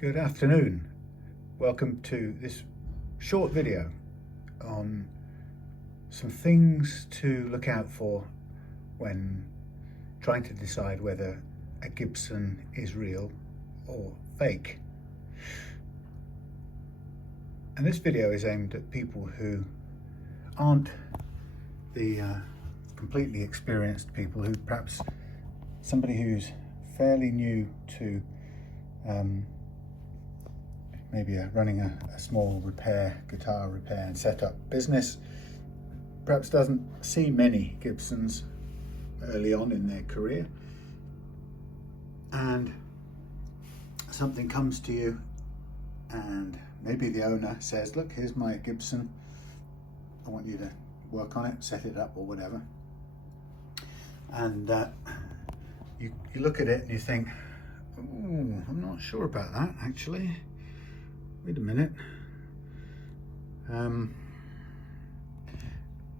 Good afternoon. Welcome to this short video on some things to look out for when trying to decide whether a Gibson is real or fake. And this video is aimed at people who aren't the completely experienced people, who perhaps somebody who's fairly new to maybe running a small guitar repair and setup business, perhaps doesn't see many Gibsons early on in their career, and something comes to you and maybe the owner says, look, here's my Gibson, I want you to work on it, set it up or whatever, and you look at it and you think, oh, I'm not sure about that actually. Wait a minute. And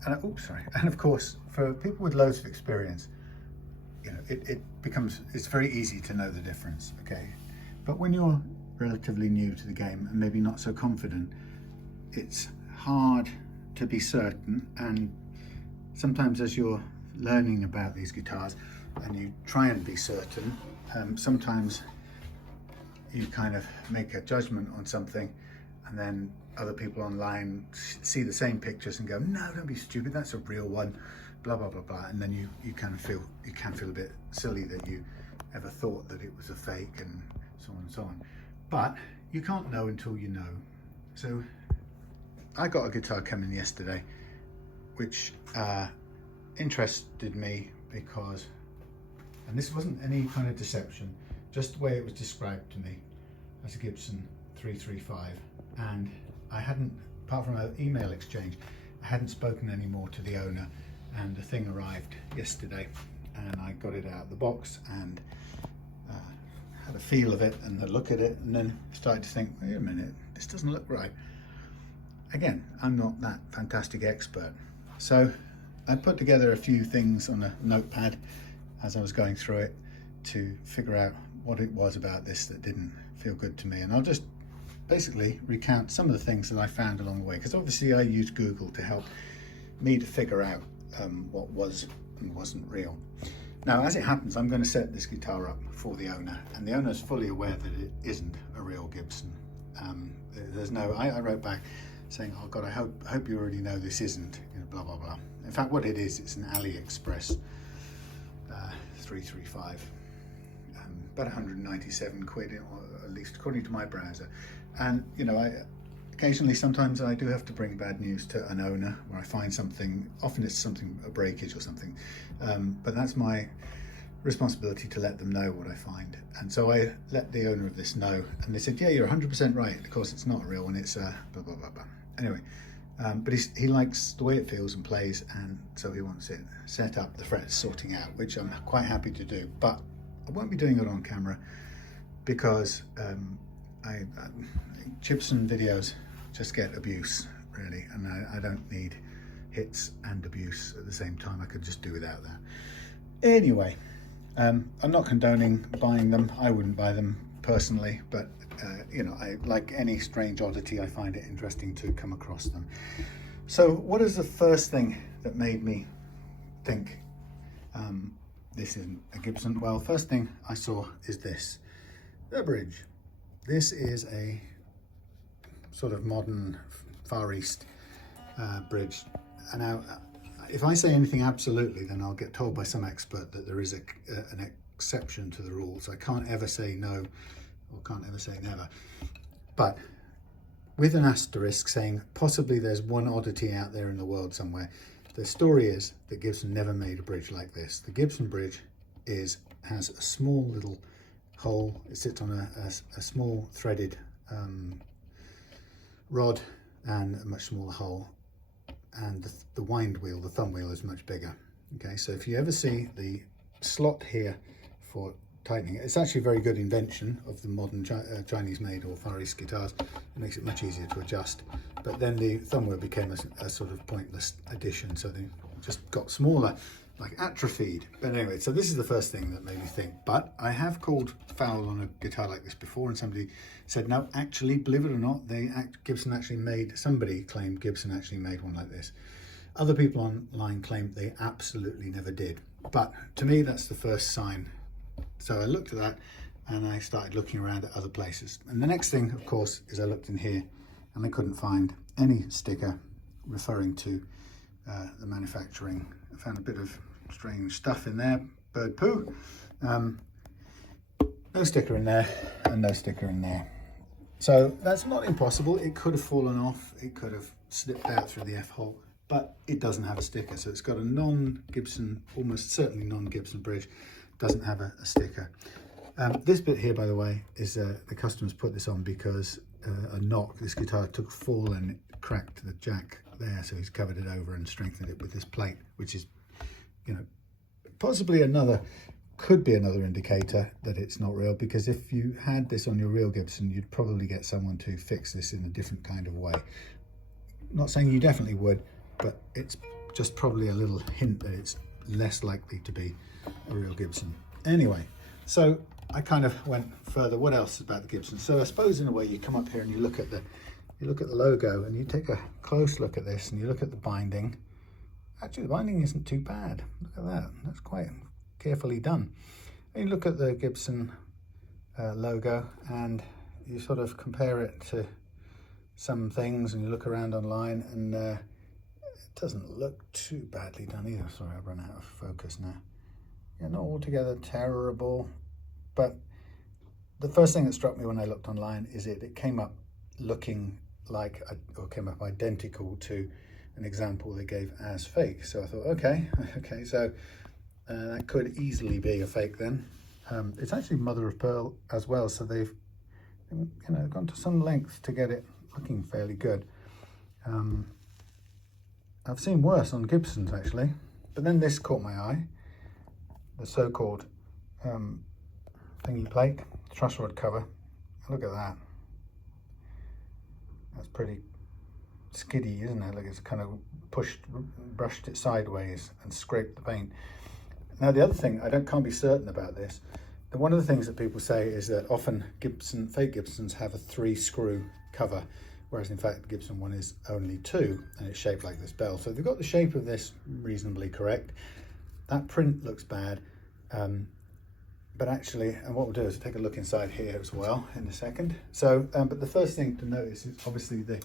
of course, for people with loads of experience, you know, it's very easy to know the difference, okay? But when you're relatively new to the game and maybe not so confident, it's hard to be certain. And sometimes as you're learning about these guitars and you try and be certain, sometimes you kind of make a judgment on something, and then other people online see the same pictures and go, no, don't be stupid, that's a real one, blah blah blah blah, and then you kind of feel a bit silly that you ever thought that it was a fake, and so on and so on. But you can't know until you know. So I got a guitar coming yesterday which interested me because, and this wasn't any kind of deception, just the way it was described to me as a Gibson 335, and I hadn't, apart from an email exchange, I hadn't spoken anymore to the owner, and the thing arrived yesterday and I got it out of the box and had a feel of it and a look at it, and then started to think, wait a minute, this doesn't look right. Again, I'm not that fantastic expert, so I put together a few things on a notepad as I was going through it to figure out what it was about this that didn't feel good to me. And I'll just basically recount some of the things that I found along the way, because obviously I used Google to help me to figure out what was and wasn't real. Now, as it happens, I'm going to set this guitar up for the owner, and the owner is fully aware that it isn't a real Gibson. There's no, I wrote back saying, oh God, I hope you already know this isn't, you know, blah blah blah. In fact, what it is, it's an AliExpress 335. About 197 quid, or at least according to my browser. And you know, occasionally, sometimes I do have to bring bad news to an owner where I find something, often it's something, a breakage or something, but that's my responsibility to let them know what I find. And so I let the owner of this know, and they said, yeah, you're 100% right, of course it's not a real one, it's blah blah blah blah. Anyway, but he likes the way it feels and plays, and so he wants it set up, the frets sorting out, which I'm quite happy to do, but I won't be doing it on camera because Chibson videos just get abuse, really, and I don't need hits and abuse at the same time. I could just do without that. Anyway, I'm not condoning buying them. I wouldn't buy them personally, but you know, like any strange oddity, I find it interesting to come across them. So what is the first thing that made me think this isn't a Gibson? Well, first thing I saw is this, the bridge. This is a sort of modern Far East bridge. And now, if I say anything absolutely, then I'll get told by some expert that there is an exception to the rules. I can't ever say no, or can't ever say never. But with an asterisk saying possibly there's one oddity out there in the world somewhere. The story is that Gibson never made a bridge like this. The Gibson bridge has a small little hole. It sits on a small threaded rod and a much smaller hole. And the wind wheel, the thumb wheel, is much bigger. Okay, so if you ever see the slot here for tightening it, it's actually a very good invention of the modern Chinese made or Far East guitars. It makes it much easier to adjust. But then the thumb wheel became a sort of pointless addition, so they just got smaller. like atrophied. But anyway, so this is the first thing that made me think. But I have called foul on a guitar like this before, and somebody said, no, actually, believe it or not, Gibson actually made, somebody claimed Gibson actually made one like this. Other people online claimed they absolutely never did. But to me, that's the first sign. So I looked at that and I started looking around at other places. And the next thing, of course, is I looked in here and I couldn't find any sticker referring to the manufacturing. I found a bit of strange stuff in there, bird poo. No sticker in there and no sticker in there. So that's not impossible. It could have fallen off. It could have slipped out through the F-hole, but it doesn't have a sticker. So it's got a non-Gibson, almost certainly non-Gibson bridge, doesn't have a sticker. This bit here, by the way, is the customers put this on because a knock, this guitar took a fall and it cracked the jack there. So he's covered it over and strengthened it with this plate, which is, you know, possibly could be another indicator that it's not real, because if you had this on your real Gibson, you'd probably get someone to fix this in a different kind of way. Not saying you definitely would, but it's just probably a little hint that it's less likely to be a real Gibson. Anyway, so I kind of went further. What else about the Gibson? So I suppose in a way you come up here and you look at the logo and you take a close look at this and you look at the binding. Actually, the binding isn't too bad. Look at that. That's quite carefully done. And you look at the Gibson logo and you sort of compare it to some things, and you look around online and it doesn't look too badly done either. Sorry, I've run out of focus now. Yeah, not altogether terrible, but the first thing that struck me when I looked online is it came up looking like, or came up identical to an example they gave as fake. So I thought, okay, so that could easily be a fake then. It's actually mother of pearl as well, so they've gone to some lengths to get it looking fairly good. I've seen worse on Gibsons actually, but then this caught my eye, the so-called thingy plate, truss rod cover. Look at that. That's pretty skiddy, isn't it? Like it's kind of brushed it sideways and scraped the paint. Now the other thing, can't be certain about this, but one of the things that people say is that often fake Gibsons have a 3-screw cover, whereas in fact the Gibson one is only 2, and it's shaped like this bell. So they've got the shape of this reasonably correct. That print looks bad, but actually, and what we'll do is take a look inside here as well in a second. So, but the first thing to notice is obviously the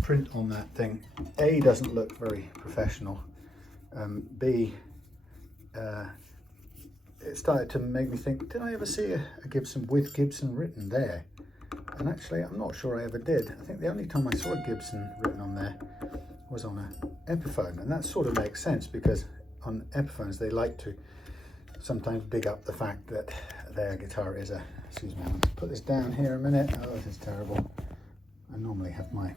print on that thing. A, doesn't look very professional. B, it started to make me think, did I ever see a Gibson with Gibson written there? And actually, I'm not sure I ever did. I think the only time I saw a Gibson written on there was on an Epiphone, and that sort of makes sense because on Epiphones they like to sometimes big up the fact that their guitar is a, excuse me, I'm going to put this down here a minute. Oh, this is terrible. I normally have my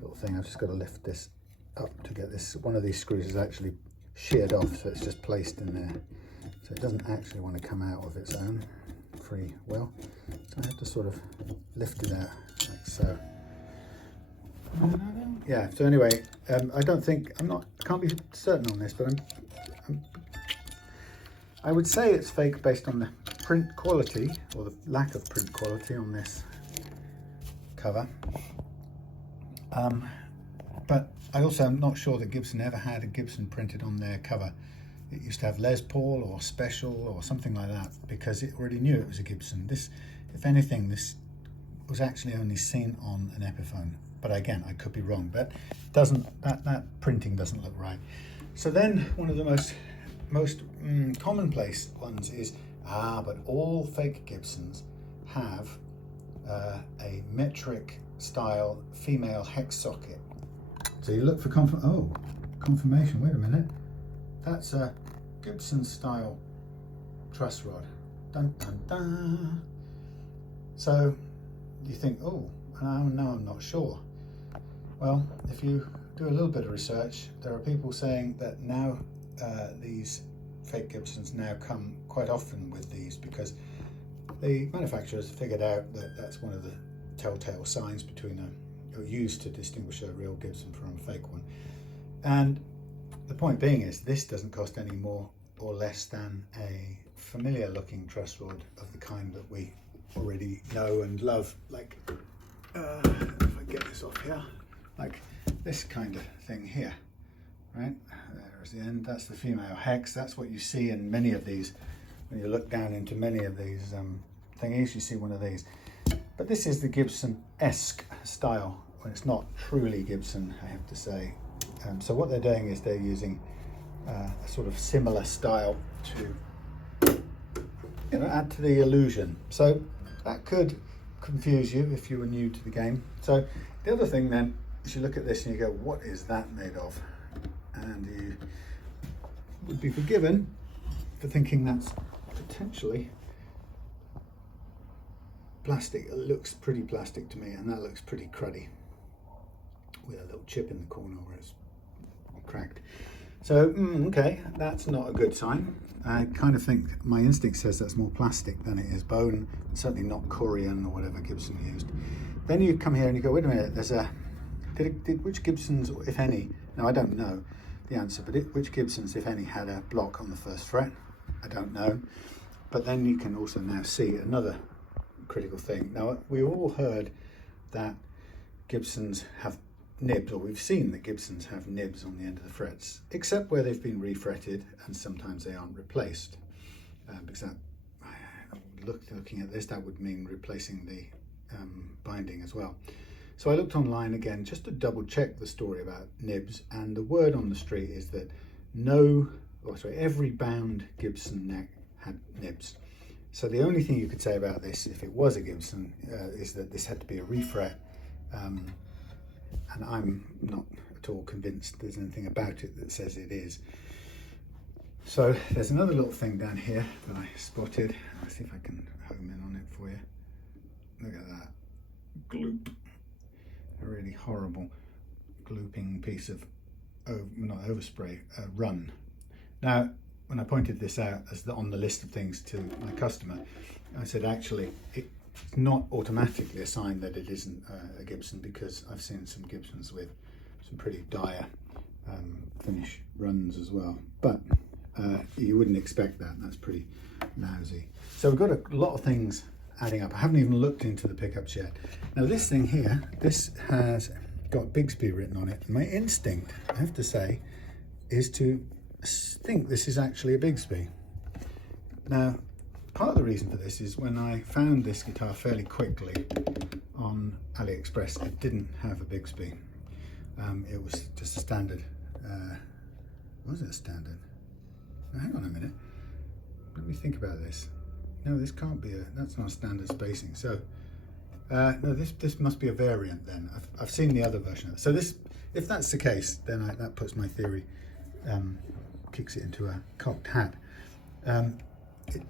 little thing. I've just got to lift this up to get this. One of these screws is actually sheared off, so it's just placed in there. So it doesn't actually want to come out of its own free will. So I have to sort of lift it out like so. Yeah, so anyway, I can't be certain on this, but I would say it's fake based on the print quality, or the lack of print quality on this cover. But I also am not sure that Gibson ever had a Gibson printed on their cover. It used to have Les Paul or Special or something like that, because it already knew it was a Gibson. This, if anything, this was actually only seen on an Epiphone. But again, I could be wrong, but that printing doesn't look right. So then one of the most commonplace ones is, but all fake Gibsons have a metric style female hex socket. So you look for confirmation, wait a minute. That's a Gibson style truss rod. Dun, dun, dun. So you think, no, I'm not sure. Well, if you do a little bit of research, there are people saying that now these fake Gibsons now come quite often with these, because the manufacturers figured out that that's one of the telltale signs used to distinguish a real Gibson from a fake one. And the point being is this doesn't cost any more or less than a familiar looking truss rod of the kind that we already know and love, like if I get this off here, like this kind of thing here, right? There's the end, that's the female hex. That's what you see in many of these. When you look down into many of these thingies, you see one of these. But this is the Gibson-esque style, when it's not truly Gibson, I have to say. So what they're doing is they're using a sort of similar style to, you know, add to the illusion. So that could confuse you if you were new to the game. So the other thing then is you look at this and you go, what is that made of? And you would be forgiven for thinking that's potentially plastic. It looks pretty plastic to me, and that looks pretty cruddy with a little chip in the corner where it's cracked. So okay, that's not a good sign. I kind of think my instinct says that's more plastic than it is bone, certainly not Corian or whatever Gibson used. Then you come here and you go, wait a minute, there's a which Gibsons, if any, now I don't know the answer, but which Gibsons, if any, had a block on the first fret? I don't know. But then you can also now see another critical thing. Now, we all heard that Gibsons have nibs, or we've seen that Gibsons have nibs on the end of the frets, except where they've been refretted and sometimes they aren't replaced. Because that, looking at this, that would mean replacing the binding as well. So I looked online again just to double check the story about nibs, and the word on the street is that every bound Gibson neck had nibs. So the only thing you could say about this, if it was a Gibson, is that this had to be a refret, and I'm not at all convinced there's anything about it that says it is. So there's another little thing down here that I spotted. Let's see if I can home in on it for you. Look at that gloop. A really horrible glooping piece of, not overspray, run. Now, when I pointed this out as on the list of things to my customer, I said actually it's not automatically a sign that it isn't a Gibson, because I've seen some Gibsons with some pretty dire finish runs as well. But you wouldn't expect that. That's pretty lousy. So we've got a lot of things adding up. I haven't even looked into the pickups yet. Now this thing here, this has got Bigsby written on it. My instinct, I have to say, is to think this is actually a Bigsby. Now, part of the reason for this is when I found this guitar fairly quickly on AliExpress, it didn't have a Bigsby. It was just a standard, was it a standard? Now, hang on a minute, let me think about this. No, this can't be that's not a standard spacing. So, no, this must be a variant then. I've seen the other version of it. So this, if that's the case, then that puts my theory, kicks it into a cocked hat.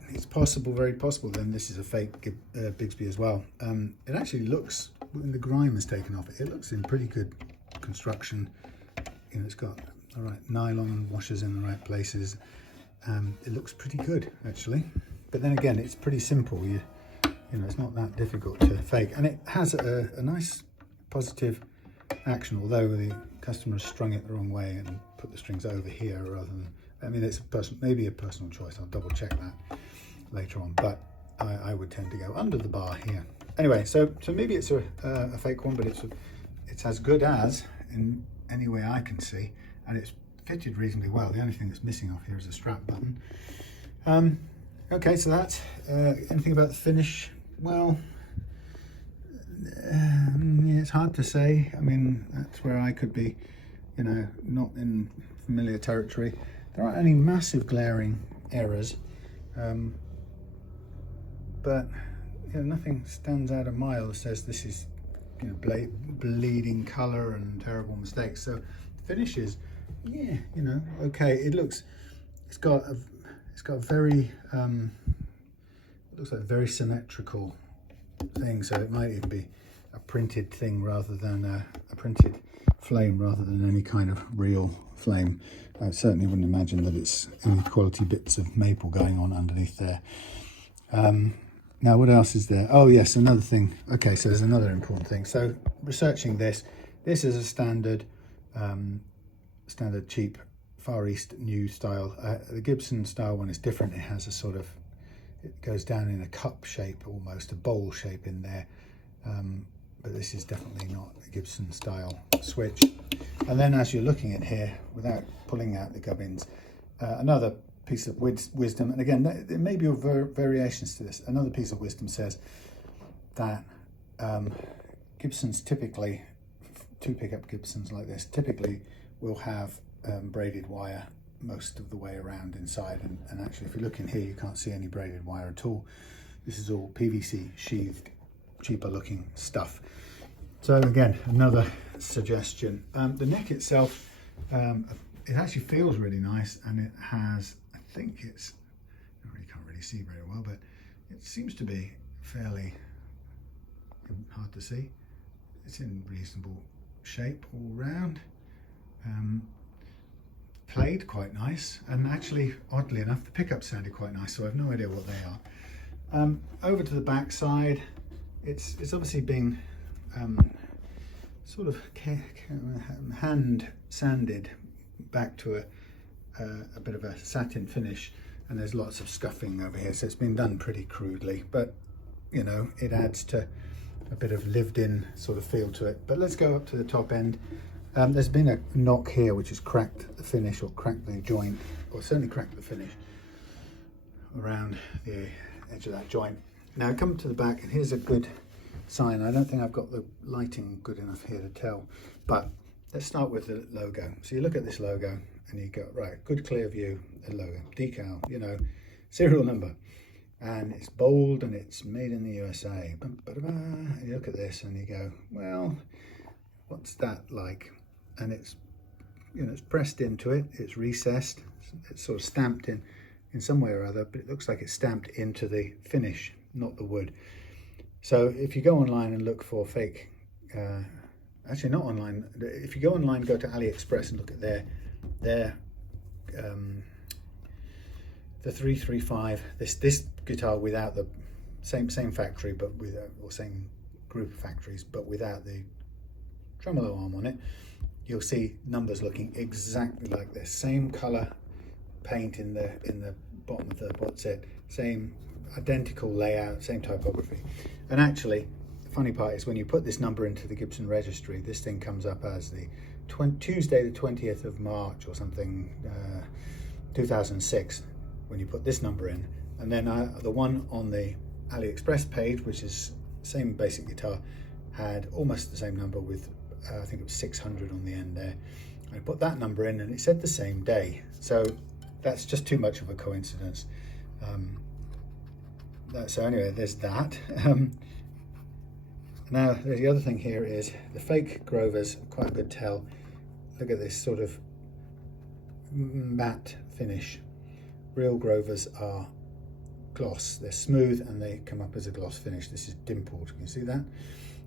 It's possible, very possible, then this is a fake Bigsby as well. It actually looks, when the grime is taken off, it looks in pretty good construction. You know, it's got the right nylon washers in the right places. It looks pretty good, actually. But then again, it's pretty simple. You know, it's not that difficult to fake, and it has a nice positive action. Although the customer has strung it the wrong way and put the strings over here rather than. I mean, it's maybe a personal choice. I'll double check that later on. But I would tend to go under the bar here. Anyway, so maybe it's a fake one, but it's as good as in any way I can see, and it's fitted reasonably well. The only thing that's missing off here is a strap button. Okay, so that's anything about the finish? Well, yeah, it's hard to say. I mean, that's where I could be, you know, not in familiar territory. There aren't any massive glaring errors, but you know, nothing stands out a mile that says this is, you know, bleeding colour and terrible mistakes. So the finish is, yeah, you know, okay. It's got a very it looks like a very symmetrical thing, so it might even be a printed thing rather than a printed flame rather than any kind of real flame. I certainly wouldn't imagine that it's any quality bits of maple going on underneath there. Now, what else is there? Oh yes, another thing. Okay, so there's another important thing. So researching this is a standard cheap Far East new style. The Gibson style one is different. It has a sort of, it goes down in a cup shape, almost a bowl shape in there. But this is definitely not a Gibson style switch. And then as you're looking at here, without pulling out the gubbins, another piece of wisdom, and again, there may be variations to this. Another piece of wisdom says that Gibsons typically, two pickup Gibsons like this, typically will have braided wire most of the way around inside. And actually, if you look in here, you can't see any braided wire at all. This is all PVC sheathed, cheaper looking stuff. So again, another suggestion. The neck itself, it actually feels really nice, and it has, I think it's, I really can't really see very well, but it seems to be fairly hard to see. It's in reasonable shape all round. Played quite nice, and actually, oddly enough, the pickups sounded quite nice, so I have no idea what they are. Over to the back side, it's obviously been sort of hand sanded back to a bit of a satin finish, and there's lots of scuffing over here, so it's been done pretty crudely, but you know, it adds to a bit of lived in sort of feel to it. But let's go up to the top end. There's been a knock here which has cracked the finish, or cracked the joint, or certainly cracked the finish around the edge of that joint. Now come to the back, and here's a good sign. I don't think I've got the lighting good enough here to tell, but let's start with the logo. So you look at this logo and you go, right, good clear view, the logo, decal, you know, serial number, and it's bold and it's made in the USA. And you look at this and you go, well, what's that like? And it's, you know, it's pressed into it, it's recessed, it's sort of stamped in some way or other, but it looks like it's stamped into the finish, not the wood. So if you go online and look for fake, actually not online, if you go online, go to AliExpress and look at the 335, this guitar without the same factory, but with, or same group of factories, but without the tremolo arm on it, you'll see numbers looking exactly like this. Same color paint in the bottom of the what's it, same identical layout, same typography. And actually, the funny part is when you put this number into the Gibson registry, this thing comes up as the Tuesday the 20th of March or something, 2006, when you put this number in. And then the one on the AliExpress page, which is same basic guitar, had almost the same number with I think it was 600 on the end there. I put that number in and it said the same day, so that's just too much of a coincidence. So anyway, there's that. Now the other thing here is the fake Grovers, quite a good tell. Look at this sort of matte finish. Real Grovers are gloss, they're smooth and they come up as a gloss finish. This is dimpled, can you see that?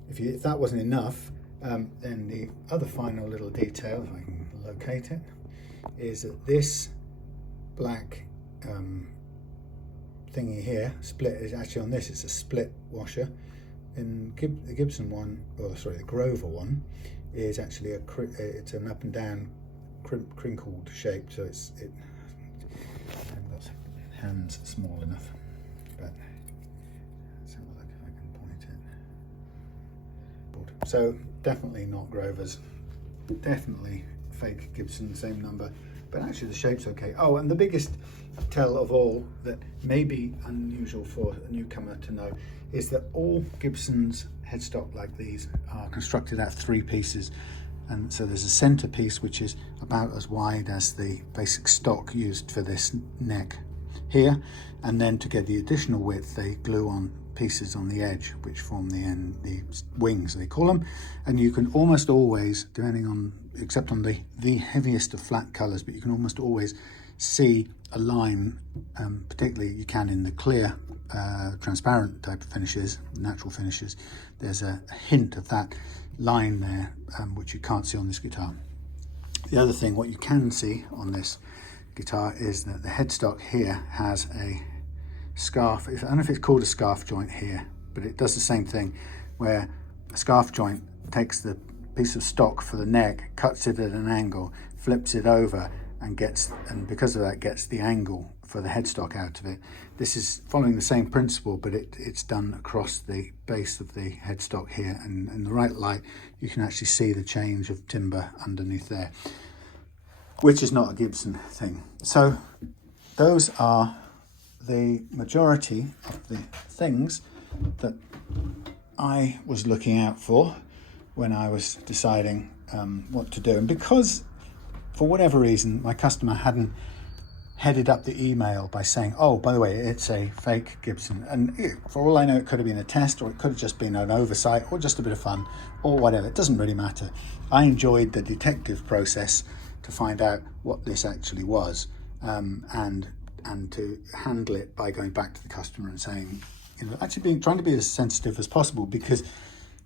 If that wasn't enough, then the other final little detail, if I can locate it, is that this black thingy here, split, is actually on this, it's a split washer. In the Gibson one, or sorry, the Grover one, is actually it's an up and down crinkled shape, so I haven't got hands small enough, but let's have a look if I can point it. So definitely not Grovers, definitely fake Gibson, same number, but actually the shape's okay. Oh, and the biggest tell of all that may be unusual for a newcomer to know is that all Gibsons headstock like these are constructed out of 3 pieces, and so there's a center piece which is about as wide as the basic stock used for this neck here, and then to get the additional width they glue on pieces on the edge which form the end, the wings they call them, and you can almost always, depending on, except on the heaviest of flat colors, but you can almost always see a line, particularly you can in the clear transparent type of finishes, natural finishes, there's a hint of that line there, which you can't see on this guitar. The other thing, what you can see on this guitar is that the headstock here has a scarf. I don't know if it's called a scarf joint here, but it does the same thing, where a scarf joint takes the piece of stock for the neck, cuts it at an angle, flips it over, and because of that gets the angle for the headstock out of it. This is following the same principle, but it's done across the base of the headstock here, and in the right light you can actually see the change of timber underneath there, which is not a Gibson thing. So those are the majority of the things that I was looking out for when I was deciding what to do. And because for whatever reason my customer hadn't headed up the email by saying, oh, by the way, it's a fake Gibson, and for all I know it could have been a test, or it could have just been an oversight, or just a bit of fun, or whatever, it doesn't really matter. I enjoyed the detective process to find out what this actually was, and to handle it by going back to the customer and saying, actually trying to be as sensitive as possible, because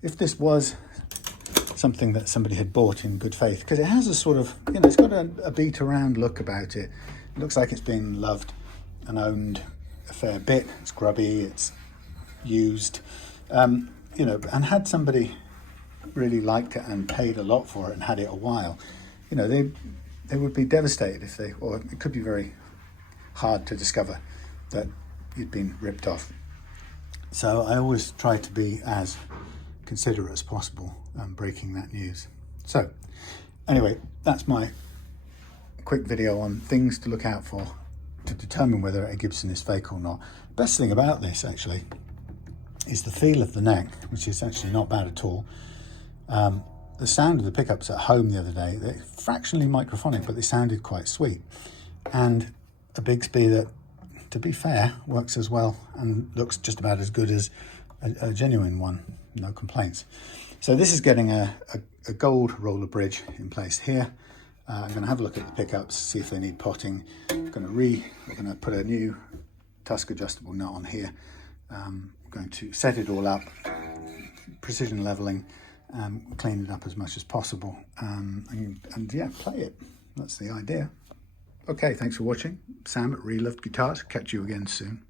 if this was something that somebody had bought in good faith, because it has a sort of, it's got a beat around look about it. It looks like it's been loved and owned a fair bit. It's grubby, it's used, and had somebody really liked it and paid a lot for it and had it a while, they would be devastated or it could be very hard to discover that you'd been ripped off. So I always try to be as considerate as possible breaking that news. So anyway, that's my quick video on things to look out for to determine whether a Gibson is fake or not. Best thing about this actually is the feel of the neck, which is actually not bad at all. The sound of the pickups at home the other day, they're fractionally microphonic, but they sounded quite sweet. And a Bixby that, to be fair, works as well and looks just about as good as a genuine one, no complaints. So this is getting a gold roller bridge in place here. I'm going to have a look at the pickups, see if they need potting. We're going to put a new tusk adjustable nut on here. I'm going to set it all up, precision leveling, clean it up as much as possible, and yeah, play it. That's the idea. Okay, thanks for watching. Sam at Reloved Guitars. Catch you again soon.